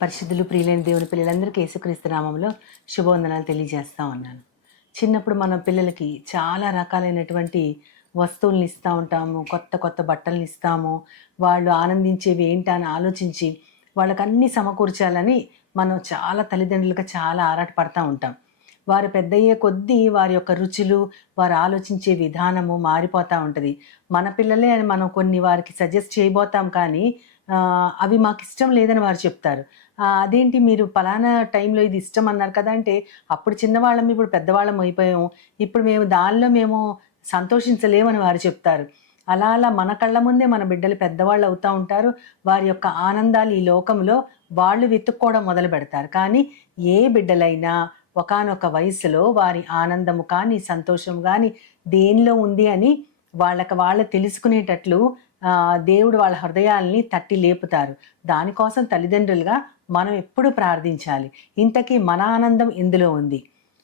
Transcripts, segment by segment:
పరిశుద్ధులు ప్రియులైన దేవుని పిల్లలందరికీ యేసుక్రీస్తు నామంలో శుభవందనాలు తెలియజేస్తూ ఉన్నాను. చిన్నప్పుడు మన పిల్లలకి చాలా రకాలైనటువంటి వస్తువులను ఇస్తూ ఉంటాము, కొత్త కొత్త బట్టలను ఇస్తాము. వాళ్ళు ఆనందించేవి ఏంటని ఆలోచించి వాళ్ళకి అన్నీ సమకూర్చాలని మనం చాలా తల్లిదండ్రులుగా చాలా ఆరాటపడతా ఉంటాం. వారు పెద్దయ్యే కొద్దీ వారి యొక్క రుచులు, వారు ఆలోచించే విధానము మారిపోతూ ఉంటుంది. మన పిల్లలే అని మనం కొన్ని వారికి సజెస్ట్ చేయబోతాం, కానీ అవి మాకు ఇష్టం లేదని వారు చెప్తారు. అదేంటి మీరు పలానా టైంలో ఇది ఇష్టం అన్నారు కదా అంటే, అప్పుడు చిన్నవాళ్ళం ఇప్పుడు పెద్దవాళ్ళం అయిపోయాము, ఇప్పుడు మేము సంతోషించలేమని వారు చెప్తారు. అలా అలా మన కళ్ళ ముందే మన బిడ్డలు పెద్దవాళ్ళు అవుతూ ఉంటారు. వారి యొక్క ఆనందాలు ఈ లోకంలో వాళ్ళు వెతుక్కోవడం మొదలు పెడతారు. కానీ ఏ బిడ్డలైనా ఒకానొక వయసులో వారి ఆనందము కానీ, సంతోషం కానీ దేనిలో ఉంది అని వాళ్ళు తెలుసుకునేటట్లు దేవుడు వాళ్ళ హృదయాల్ని తట్టి లేపుతారు. దానికోసం తల్లిదండ్రులుగా మనం ఎప్పుడు ప్రార్థించాలి. ఇంతకీ మన ఆనందం ఎందులో ఉంది,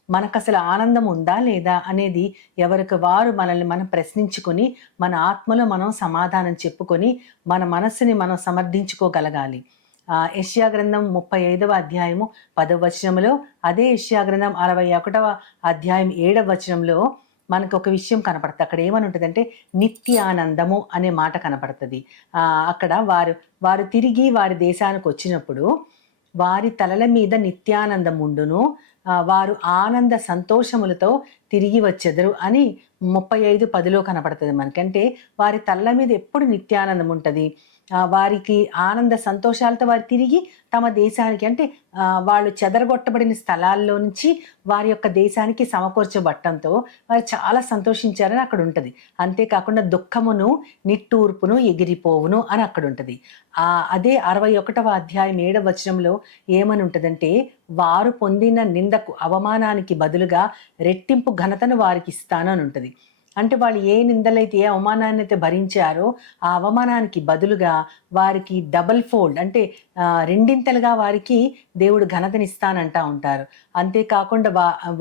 మనకు అసలు ఆనందం ఉందా లేదా అనేది ఎవరికి వారు మనల్ని మనం ప్రశ్నించుకొని, మన ఆత్మలో మనం సమాధానం చెప్పుకొని, మన మనస్సుని మనం సమర్థించుకోగలగాలి. యెషయా గ్రంథం 35వ అధ్యాయము 10వ వచనంలో, అదే యెషయా గ్రంథం 61వ అధ్యాయం 7వ వచనంలో మనకు ఒక విషయం కనపడుతుంది. అక్కడ ఏమని ఉంటుందంటే నిత్యానందము అనే మాట కనపడుతుంది. అక్కడ వారు తిరిగి వారి దేశానికి వచ్చినప్పుడు వారి తలల మీద నిత్యానందం ఉండును, వారు ఆనంద సంతోషములతో తిరిగి వచ్చెదరు అని 35:10లో కనపడుతుంది మనకంటే వారి తలల మీద ఎప్పుడు నిత్యానందం ఉంటుంది. వారికి ఆనంద సంతోషాలతో వారు తిరిగి తమ దేశానికి, అంటే వాళ్ళు చెదరగొట్టబడిన స్థలాల్లో నుంచి వారి యొక్క దేశానికి సమకూర్చబట్టంతో వారు చాలా సంతోషించారని అక్కడ ఉంటుంది. అంతేకాకుండా దుఃఖమును నిట్టూర్పును ఎగిరిపోవును అని అక్కడ ఉంటుంది. అదే 61వ అధ్యాయం 7వ వచనంలో ఏమని ఉంటుందంటే, వారు పొందిన నిందకు అవమానానికి బదులుగా రెట్టింపు ఘనతను వారికి ఇస్తాను అని ఉంటుంది. అంటే వాళ్ళు ఏ నిందలైతే ఏ అవమానాన్ని అయితే భరించారో ఆ అవమానానికి బదులుగా వారికి డబల్ ఫోల్డ్, అంటే రెండింతలుగా వారికి దేవుడు ఘనతనిస్తానంటా ఉంటారు. అంతేకాకుండా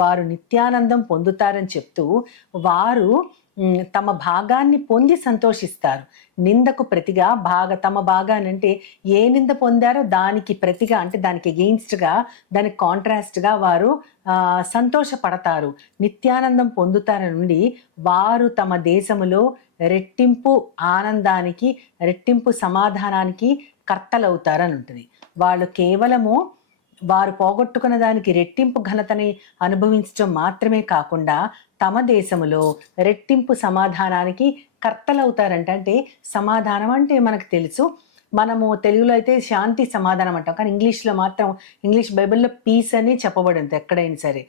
వారు నిత్యానందం పొందుతారని చెప్తూ వారు తమ భాగాన్ని పొంది సంతోషిస్తారు. నిందకు ప్రతిగా తమ భాగాన్ని, అంటే ఏ నింద పొందారో దానికి ప్రతిగా, అంటే దానికి ఎగెయిన్స్ట్గా, దానికి కాంట్రాస్ట్గా వారు సంతోషపడతారు, నిత్యానందం పొందుతారని నుండి వారు తమ దేశములో రెట్టింపు ఆనందానికి, రెట్టింపు సమాధానానికి కర్తలవుతారని ఉంటుంది. వాళ్ళు కేవలము వారు పోగొట్టుకున్న దానికి రెట్టింపు ఘనతని అనుభవించడం మాత్రమే కాకుండా తమ దేశములో రెట్టింపు సమాధానానికి కర్తలవుతారంట. అంటే సమాధానం అంటే మనకు తెలుసు, మనము తెలుగులో అయితే శాంతి సమాధానం అంటాం, కానీ ఇంగ్లీష్లో మాత్రం, ఇంగ్లీష్ బైబిల్లో పీస్ అని చెప్పబడింది ఎక్కడైనా సరే.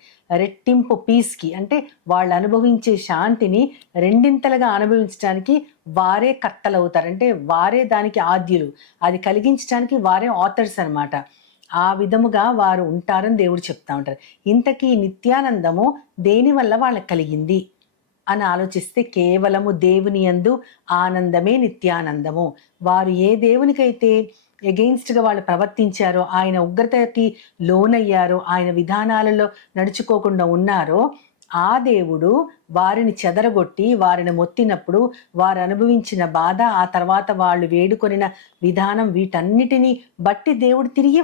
రెట్టింపు పీస్కి, అంటే వాళ్ళు అనుభవించే శాంతిని రెండింతలుగా అనుభవించడానికి వారే కర్తలవుతారు. అంటే వారే దానికి ఆద్యులు, అది కలిగించడానికి వారే ఆథర్స్ అనమాట. ఆ విధముగా వారు ఉంటారని దేవుడు చెప్తా ఉంటారు. ఇంతకీ నిత్యానందము దేనివల్ల వాళ్ళకి కలిగింది అని ఆలోచిస్తే కేవలము దేవుని యందు ఆనందమే నిత్యానందము. వారు ఏ దేవునికైతే ఎగెయిన్స్ట్గా వాళ్ళు ప్రవర్తించారో, ఆయన ఉగ్రతకి లోనయ్యారో, ఆయన విధానాలలో నడుచుకోకుండా ఉన్నారో, ఆ దేవుడు వారిని చెదరగొట్టి వారిని మొత్తినప్పుడు వారు అనుభవించిన బాధ, ఆ తర్వాత వాళ్ళు వేడుకొనిన విధానం, వీటన్నిటినీ బట్టి దేవుడు తిరిగి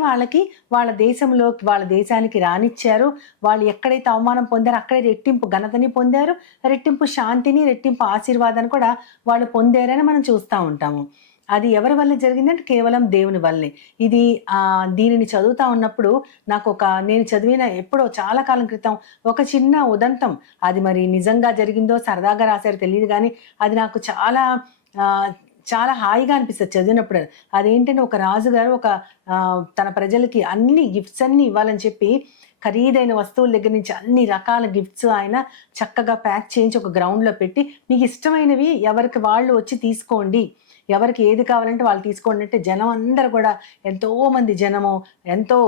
వాళ్ళ దేశంలోకి, వాళ్ళ దేశానికి రానిచ్చారు. వాళ్ళు ఎక్కడైతే అవమానం పొందారో అక్కడే రెట్టింపు ఘనతని పొందారు, రెట్టింపు శాంతిని, రెట్టింపు ఆశీర్వాదాన్ని కూడా వాళ్ళు పొందారని మనం చూస్తూ ఉంటాము. అది ఎవరి వల్ల జరిగిందంటే కేవలం దేవుని వల్లే. దీనిని చదువుతా ఉన్నప్పుడు నేను చదివిన ఎప్పుడో చాలా కాలం క్రితం ఒక చిన్న ఉదంతం, అది మరి నిజంగా జరిగిందో సరదాగా రాశారో తెలియదు, కానీ అది నాకు చాలా చాలా హాయిగా అనిపిస్తుంది చదివినప్పుడు. అదేంటంటే ఒక రాజుగారు తన ప్రజలకి అన్ని గిఫ్ట్స్ అన్ని ఇవ్వాలని చెప్పి ఖరీదైన వస్తువుల దగ్గర నుంచి అన్ని రకాల గిఫ్ట్స్ ఆయన చక్కగా ప్యాక్ చేయించి ఒక గ్రౌండ్లో పెట్టి, మీకు ఇష్టమైనవి ఎవరికి వాళ్ళు వచ్చి తీసుకోండి, ఎవరికి ఏది కావాలంటే వాళ్ళు తీసుకోండి అంటే జనం అందరూ కూడా ఎంతోమంది జనము ఎంతో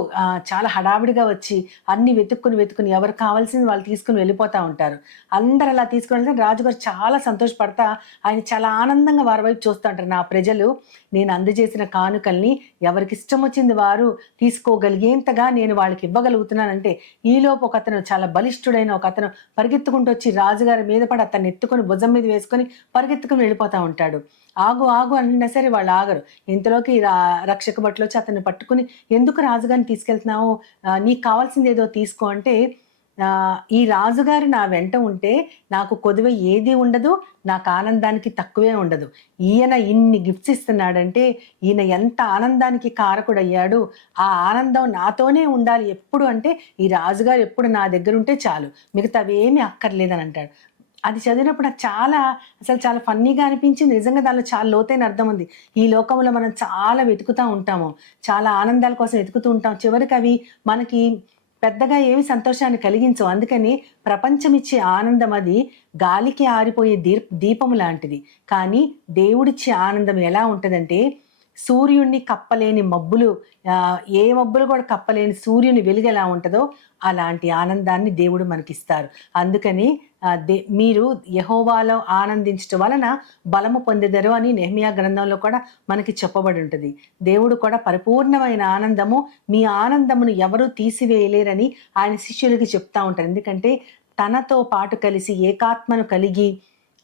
చాలా హడావిడిగా వచ్చి అన్ని వెతుక్కుని ఎవరికి కావాల్సింది వాళ్ళు తీసుకుని వెళ్ళిపోతూ ఉంటారు. అందరు అలా తీసుకుని వెళ్తే రాజుగారు చాలా సంతోషపడతా ఆయన చాలా ఆనందంగా వారి వైపు చూస్తూ ఉంటారు. నా ప్రజలు నేను అందజేసిన కానుకల్ని ఎవరికి ఇష్టం వచ్చింది వారు తీసుకోగలిగేంతగా నేను వాళ్ళకి ఇవ్వగలుగుతున్నానంటే ఈలోపు ఒక అతను చాలా బలిష్ఠుడైన ఒక అతను పరిగెత్తుకుంటూ వచ్చి రాజుగారి మీద పడి అతన్ని ఎత్తుకొని భుజం మీద వేసుకొని పరిగెత్తుకుని వెళ్ళిపోతా ఉంటాడు. ఆగు ఆగు అన్నా సరే వాళ్ళు ఆగరు. ఇంతలోకి రక్షక భటులు వచ్చి అతన్ని పట్టుకుని ఎందుకు రాజుగారిని తీసుకెళ్తున్నావు, నీకు కావాల్సింది ఏదో తీసుకో అంటే ఈ రాజుగారు నా వెంట ఉంటే నాకు కొదువ ఏది ఉండదు, నాకు ఆనందానికి తక్కువే ఉండదు. ఈయన ఇన్ని గిఫ్ట్స్ ఇస్తున్నాడంటే ఈయన ఎంత ఆనందానికి కారకుడయ్యాడు. ఆ ఆనందం నాతోనే ఉండాలి ఎప్పుడు అంటే ఈ రాజుగారు ఎప్పుడు నా దగ్గర ఉంటే చాలు, మిగతావేమీ అక్కర్లేదని అంటాడు. అది చదివినప్పుడు నాకు చాలా ఫన్నీగా అనిపించింది. నిజంగా దానిలో చాలా లోతైన అర్థం ఉంది. ఈ లోకంలో మనం చాలా వెతుకుతూ ఉంటాము, చాలా ఆనందాల కోసం వెతుకుతూ ఉంటాం. చివరికి అవి మనకి పెద్దగా ఏమి సంతోషాన్ని కలిగించవు. అందుకని ప్రపంచం ఇచ్చే ఆనందం అది గాలికి ఆరిపోయే దీపము లాంటిది. కానీ దేవుడిచ్చే ఆనందం ఎలా ఉంటుందంటే సూర్యుడిని కప్పలేని మబ్బులు, ఏ మబ్బులు కూడా కప్పలేని సూర్యుని వెలుగు ఎలా ఉంటుందో అలాంటి ఆనందాన్ని దేవుడు మనకిస్తారు. అందుకని మీరు యెహోవాలో ఆనందించడం వలన బలము పొందెదరు అని నెహెమ్యా గ్రంథంలో కూడా మనకి చెప్పబడి ఉంటుంది. దేవుడు కూడా పరిపూర్ణమైన ఆనందము, మీ ఆనందమును ఎవరూ తీసివేయలేరని ఆయన శిష్యులకి చెప్తా ఉంటారు. ఎందుకంటే తనతో పాటు కలిసి ఏకాత్మను కలిగి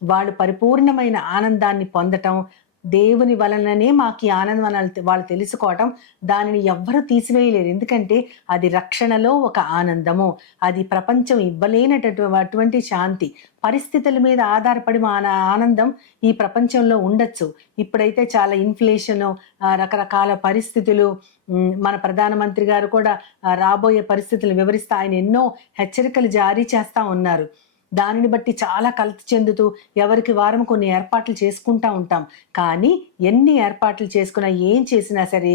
వాళ్ళు పరిపూర్ణమైన ఆనందాన్ని పొందటం, దేవుని వలననే మాకు ఈ ఆనందం వాళ్ళు తెలుసుకోవటం, దానిని ఎవ్వరూ తీసివేయలేరు. ఎందుకంటే అది రక్షణలో ఒక ఆనందము, అది ప్రపంచం ఇవ్వలేనటువంటి శాంతి. పరిస్థితుల మీద ఆధారపడి మన ఆనందం ఈ ప్రపంచంలో ఉండొచ్చు. ఇప్పుడైతే చాలా ఇన్ఫ్లేషను, రకరకాల పరిస్థితులు, మన ప్రధానమంత్రి గారు కూడా రాబోయే పరిస్థితులు వివరిస్తూ ఆయన ఎన్నో హెచ్చరికలు జారీ చేస్తూ ఉన్నారు. దానిని బట్టి చాలా కలత చెందుతూ ఎవరికి వారం కొన్ని ఏర్పాట్లు చేసుకుంటూ ఉంటాం. కానీ ఎన్ని ఏర్పాట్లు చేసుకున్నా ఏం చేసినా సరే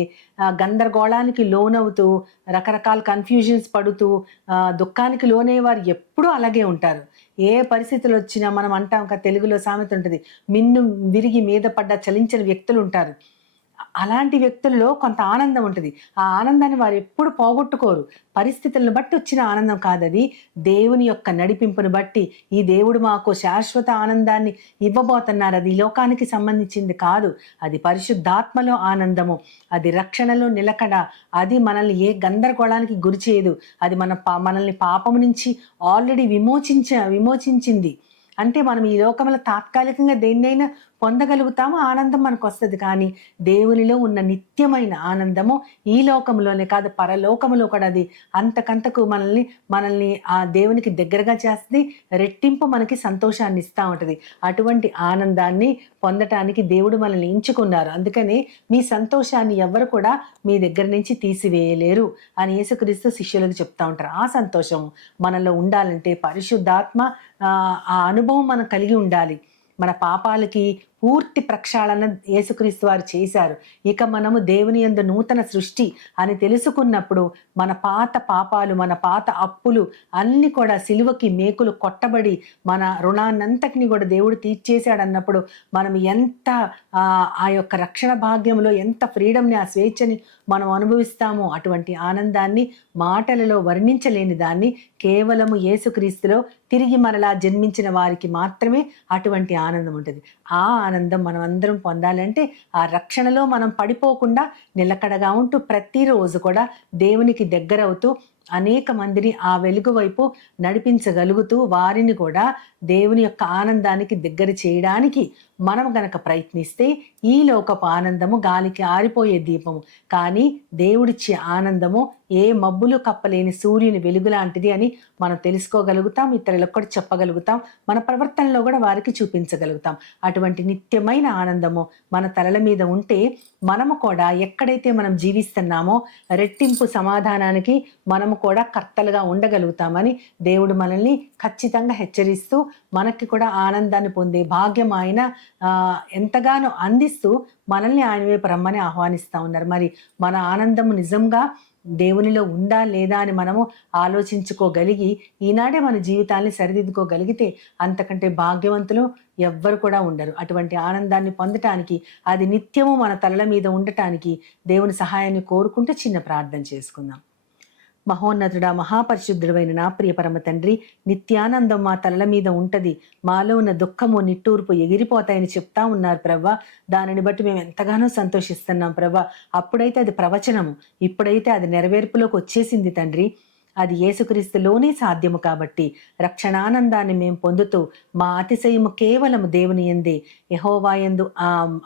గందరగోళానికి లోనవుతూ రకరకాల కన్ఫ్యూజన్స్ పడుతూ దుఃఖానికి లోనయ్యేవారు ఎప్పుడూ అలాగే ఉంటారు. ఏ పరిస్థితులు వచ్చినా మనం అంటాం కదా, తెలుగులో సామెత ఉంటుంది, మిన్ను విరిగి మీద పడ్డ చలించని వ్యక్తులు ఉంటారు. అలాంటి వ్యక్తుల్లో కొంత ఆనందం ఉంటుంది. ఆ ఆనందాన్ని వారు ఎప్పుడు పోగొట్టుకోరు. పరిస్థితులను బట్టి వచ్చిన ఆనందం కాదది, దేవుని యొక్క నడిపింపును బట్టి. ఈ దేవుడు మాకు శాశ్వత ఆనందాన్ని ఇవ్వబోతున్నారు. అది లోకానికి సంబంధించింది కాదు, అది పరిశుద్ధాత్మలో ఆనందము, అది రక్షణలో నిలకడ. అది మనల్ని ఏ గందరగోళానికి గురి చేయదు. అది మనల్ని పాపము నుంచి ఆల్రెడీ విమోచించింది. అంటే మనం ఈ లోకంలో తాత్కాలికంగా దేన్నైనా పొందగలుగుతాము, ఆనందం మనకు వస్తుంది. కానీ దేవునిలో ఉన్న నిత్యమైన ఆనందము ఈ లోకంలోనే కాదు, పరలోకములో కూడా అది అంతకంతకు మనల్ని ఆ దేవునికి దగ్గరగా చేస్తుంది, రెట్టింపు మనకి సంతోషాన్ని ఇస్తూ ఉంటుంది. అటువంటి ఆనందాన్ని పొందటానికి దేవుడు మనల్ని ఎంచుకున్నారు. అందుకని మీ సంతోషాన్ని ఎవరు కూడా మీ దగ్గర నుంచి తీసివేయలేరు అని యేసుక్రీస్తు శిష్యులకు చెప్తా ఉంటారు. ఆ సంతోషము మనలో ఉండాలంటే పరిశుద్ధాత్మ ఆ అనుభవం మనం కలిగి ఉండాలి. మన పాపాలకి పూర్తి ప్రక్షాళన యేసుక్రీస్తు వారు చేశారు. ఇక మనము దేవుని యందు నూతన సృష్టి అని తెలుసుకున్నప్పుడు మన పాత పాపాలు, మన పాత అప్పులు అన్నీ కూడా సిలువకి మేకులు కొట్టబడి మన రుణాన్నంతటిని కూడా దేవుడు తీర్చేశాడన్నప్పుడు మనం ఎంత ఆ యొక్క రక్షణ భాగ్యంలో ఎంత ఫ్రీడమ్ని, ఆ స్వేచ్ఛని మనం అనుభవిస్తామో అటువంటి ఆనందాన్ని మాటలలో వర్ణించలేని దాన్ని కేవలము యేసుక్రీస్తులో తిరిగి మరలా జన్మించిన వారికి మాత్రమే అటువంటి ఆనందం ఉంటుంది. ఆ ఆనందం మనం అందరం పొందాలంటే ఆ రక్షణలో మనం పడిపోకుండా నిలకడగా ఉంటూ ప్రతిరోజు కూడా దేవునికి దగ్గరవుతూ అనేక మందిని ఆ వెలుగు వైపు నడిపించగలుగుతూ వారిని కూడా దేవుని యొక్క ఆనందానికి దగ్గర చేయడానికి మనం గనక ప్రయత్నిస్తే ఈ లోకపు ఆనందము గాలికి ఆరిపోయే దీపము, కానీ దేవుడిచ్చే ఆనందము ఏ మబ్బులు కప్పలేని సూర్యుని వెలుగు లాంటిది అని మనం తెలుసుకోగలుగుతాం, ఇతరులకు కూడా చెప్పగలుగుతాం, మన ప్రవర్తనలో కూడా వారికి చూపించగలుగుతాం. అటువంటి నిత్యమైన ఆనందము మన తలల మీద ఉంటే మనము కూడా ఎక్కడైతే మనం జీవిస్తున్నామో రెట్టింపు సమాధానానికి మనము కూడా కర్తలుగా ఉండగలుగుతామని దేవుడు మనల్ని ఖచ్చితంగా హెచ్చరిస్తూ మనకి కూడా ఆనందాన్ని పొందే భాగ్యం ఆయన ఎంతగానో అందిస్తూ మనల్ని ఆయన వైపు రమ్మని ఆహ్వానిస్తూ ఉన్నారు. మరి మన ఆనందము నిజంగా దేవునిలో ఉందా లేదా అని మనము ఆలోచించుకోగలిగి ఈనాడే మన జీవితాన్ని సరిదిద్దుకోగలిగితే అంతకంటే భాగ్యవంతులు ఎవ్వరు కూడా ఉండరు. అటువంటి ఆనందాన్ని పొందటానికి, అది నిత్యము మన తలల మీద ఉండటానికి దేవుని సహాయాన్ని కోరుకుంటూ చిన్న ప్రార్థన చేసుకుందాం. మహోన్నతుడా, మహాపరిశుద్ధుడైన నా ప్రియ పరమ తండ్రి, నిత్యానందం మా తలల మీద ఉంటది, మాలో ఉన్న దుఃఖము నిట్టూర్పు ఎగిరిపోతాయని చెప్తా ఉన్నారు ప్రవ్వా. దానిని బట్టి మేము ఎంతగానో సంతోషిస్తున్నాం ప్రవ్వా. అప్పుడైతే అది ప్రవచనము, ఇప్పుడైతే అది నెరవేర్పులోకి వచ్చేసింది తండ్రి. అది యేసుక్రీస్తులోనే సాధ్యము కాబట్టి రక్షణానందాన్ని మేము పొందుతూ మా అతిశయము కేవలము దేవుని యందే, యెహోవా యందు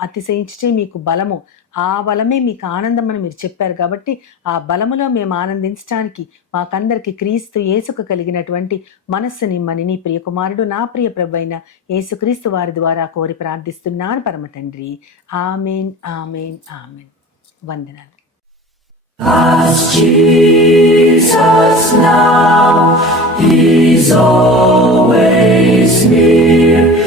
అతిశయించే మీకు బలము, ఆ బలమే మీకు ఆనందం అని మీరు చెప్పారు కాబట్టి ఆ బలములో మేము ఆనందించడానికి మాకందరికి క్రీస్తు యేసుకు కలిగినటువంటి మనస్సునిమ్మని నీ ప్రియకుమారుడు నా ప్రియ ప్రభు అయిన యేసుక్రీస్తు వారి ద్వారా కోరి ప్రార్థిస్తున్నాను పరమ తండ్రి. ఆమేన్, ఆమేన్, ఆమేన్. వందనాలు. As Jesus now, He's always near.